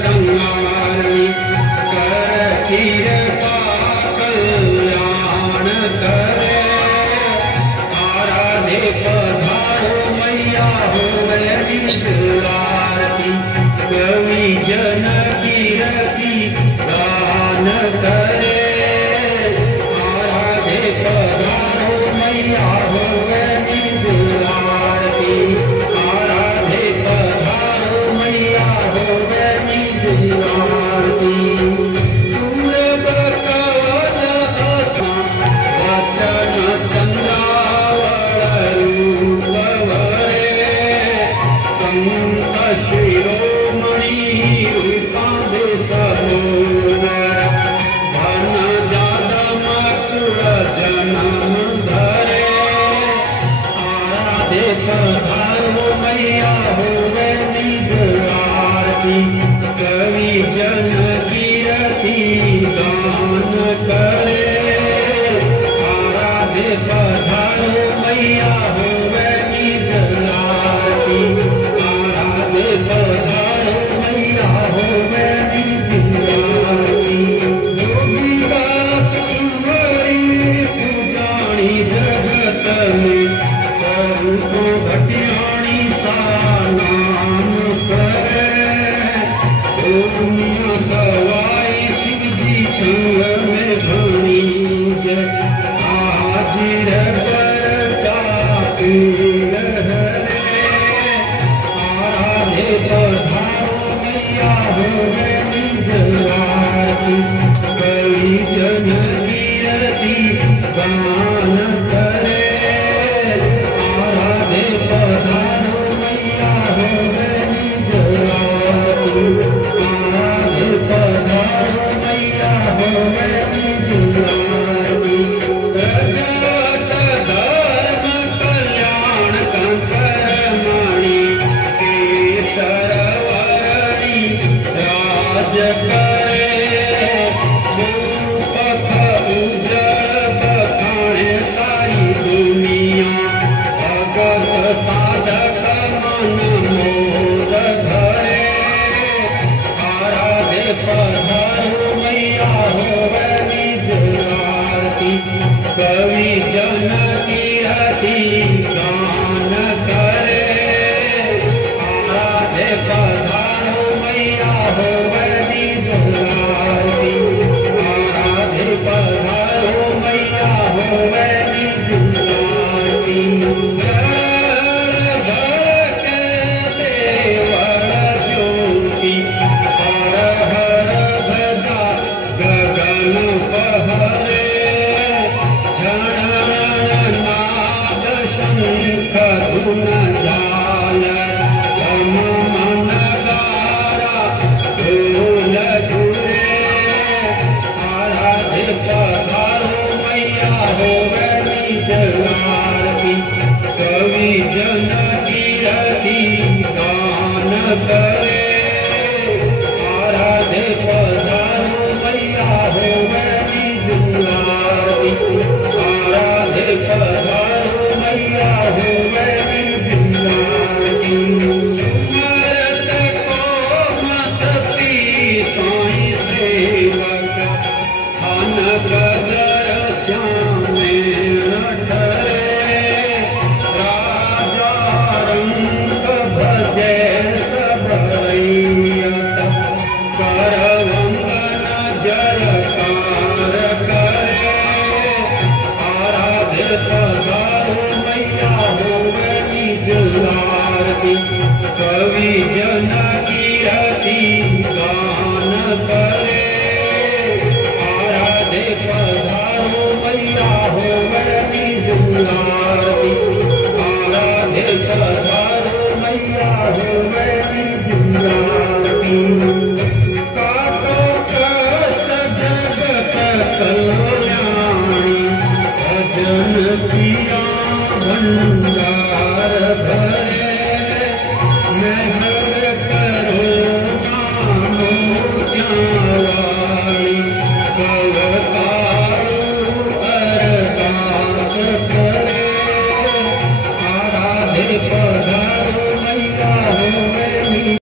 संगारणी करती कल्याण करे आराधे पधारो मैया होवे आरती कवि जन कीरति गान करे आराधे पधारो मैया होवे आरती आराधे पधारो मैया होवे आरती पधारो मैया होवे निज आरती कवि जन कीरति गान करे आराधे पधारो मैया होवे निज आरती आराधे पधारो मैया होवे निज आरती योगी दास सुंदरी पुजाणी जगत में को घटियाणी सा नाम करे दुनिया सवाई शिव जी संग में घनी जय हाजिर करता पीर हरे आराधे पधारो मैया होवे निज आरती कवि जन कीरति गान करे पधारो मैया होवे निज आरती आराधे पधारो मैया होवे निज आरती जगत धर्म कल्याण कंकरमणि केसरवरणी राज करे भूपथ उज्जवल बखाणे सारी दुनिया साधक मन मोद धरे आराधे पधारो मैया होवे निज आरती कवि जन कीरति गान करे आराधे पधारो मैया होवे निज आरती आराधे पधारो मैया होवे निज आरती कवि जन कीरति गान करे आराधे पधारो मैया होवे निज आरती आराधे पधारो मैया होवे निज आरती सुमरत को मस्ती साईं सेवक थान गदर श्यामे ठरे कवि जन कीरति गान करे आराधे पधारो मैया होवे निज आरती आराधे पधारो मैया होवे निज आरती काटो कष्ट जगत कल्याणी भजन किया भंडारी